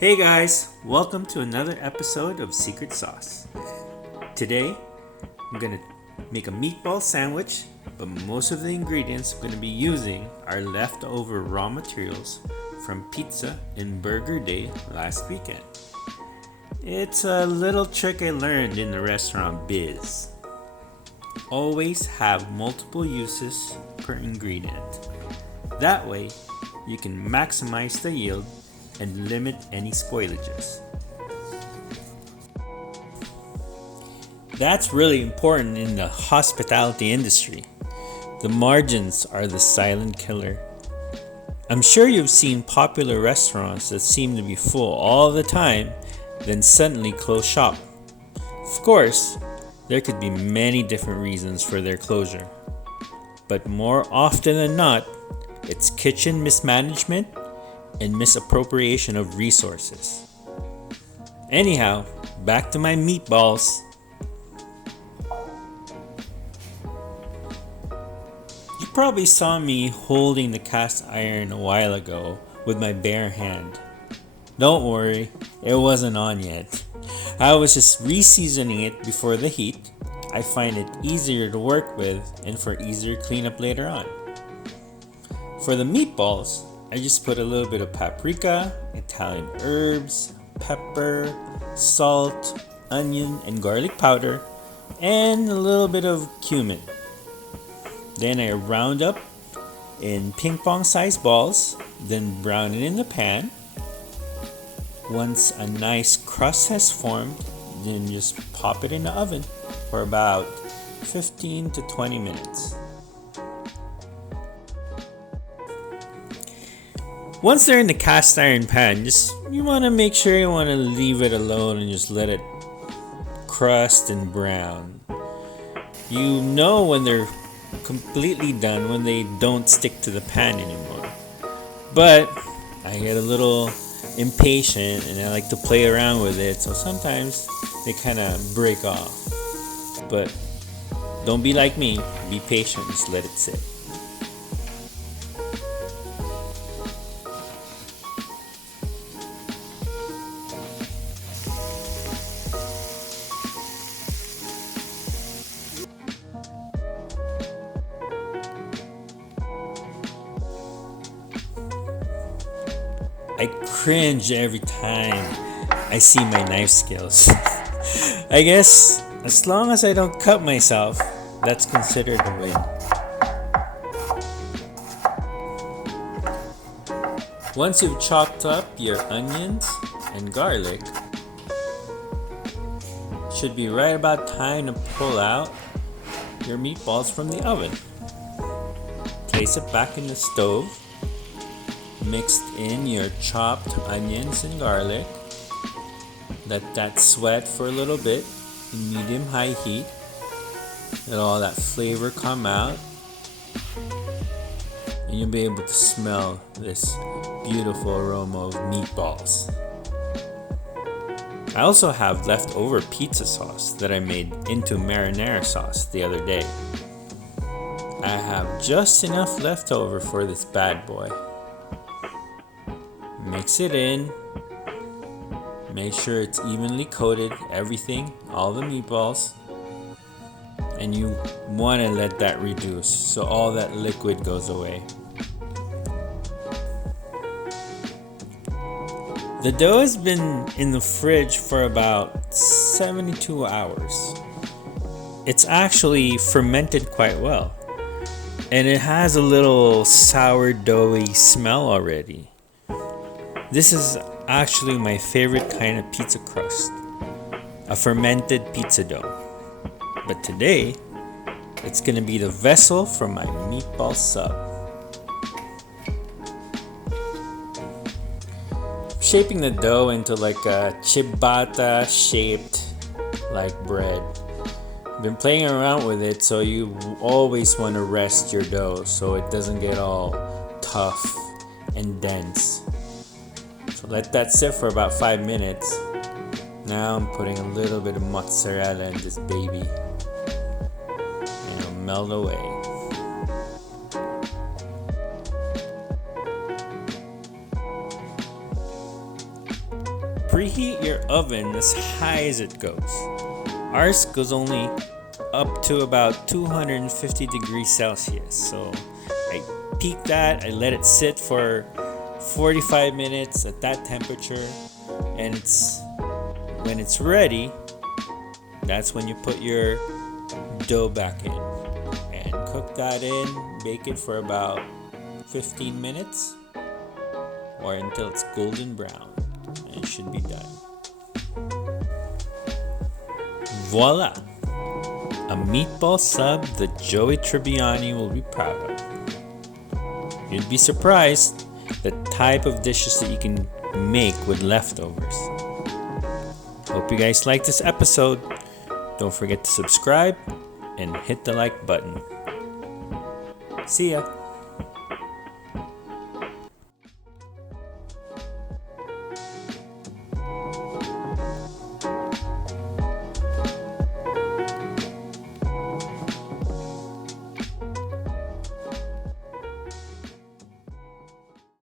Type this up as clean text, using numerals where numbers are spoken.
Hey guys, welcome to another episode of Secret Sauce. Today, I'm gonna make a meatball sandwich, but most of the ingredients I'm gonna be using are leftover raw materials from pizza and burger day last weekend. It's a little trick I learned in the restaurant biz. Always have multiple uses per ingredient. That way, you can maximize the yield and limit any spoilages. That's really important in the hospitality industry. The margins are the silent killer. I'm sure you've seen popular restaurants that seem to be full all the time, then suddenly close shop. Of course, there could be many different reasons for their closure, but more often than not, it's kitchen mismanagement and misappropriation of resources. Anyhow, back to my meatballs. You probably saw me holding the cast iron a while ago with my bare hand. Don't worry, it wasn't on yet. I was just re-seasoning it before the heat. I find it easier to work with and for easier cleanup later on. For the meatballs, I just put a little bit of paprika, Italian herbs, pepper, salt, onion, and garlic powder, and a little bit of cumin. Then I round up in ping pong sized balls, then brown it in the pan. Once a nice crust has formed, then just pop it in the oven for about 15 to 20 minutes. Once they're in the cast iron pan, you want to make sure you want to leave it alone and just let it crust and brown. You know when they're completely done when they don't stick to the pan anymore. But I get a little impatient and I like to play around with it, so sometimes they kind of break off. But don't be like me, be patient, just let it sit. I cringe every time I see my knife skills. I guess as long as I don't cut myself, that's considered a win. Once you've chopped up your onions and garlic, it should be right about time to pull out your meatballs from the oven. Place it back in the stove. Mixed in your chopped onions and garlic. Let that sweat for a little bit in medium-high heat. Let all that flavor come out. And you'll be able to smell this beautiful aroma of meatballs. I also have leftover pizza sauce that I made into marinara sauce the other day. I have just enough leftover for this bad boy. Mix it in. Make sure it's evenly coated, everything, all the meatballs. And you want to let that reduce so all that liquid goes away. The dough has been in the fridge for about 72 hours. It's actually fermented quite well. And it has a little sourdoughy smell already. This is actually my favorite kind of pizza crust, a fermented pizza dough. But today, it's gonna be the vessel for my meatball sub. I'm shaping the dough into like a ciabatta shaped like bread. I've been playing around with it, so you always want to rest your dough so it doesn't get all tough and dense. So let that sit for about 5 minutes. Now I'm putting a little bit of mozzarella in this baby. And it'll melt away. preheat your oven as high as it goes. Ours goes only up to about 250 degrees Celsius. So I peak that, I let it sit for 45 minutes at that temperature, and when it's ready, that's when you put your dough back in and cook that in, bake it for about 15 minutes or until it's golden brown, and it should be done. Voila! A meatball sub that Joey Tribbiani will be proud of. You'd be surprised the type of dishes that you can make with leftovers. Hope you guys like this episode. Don't forget to subscribe and hit the like button. See ya!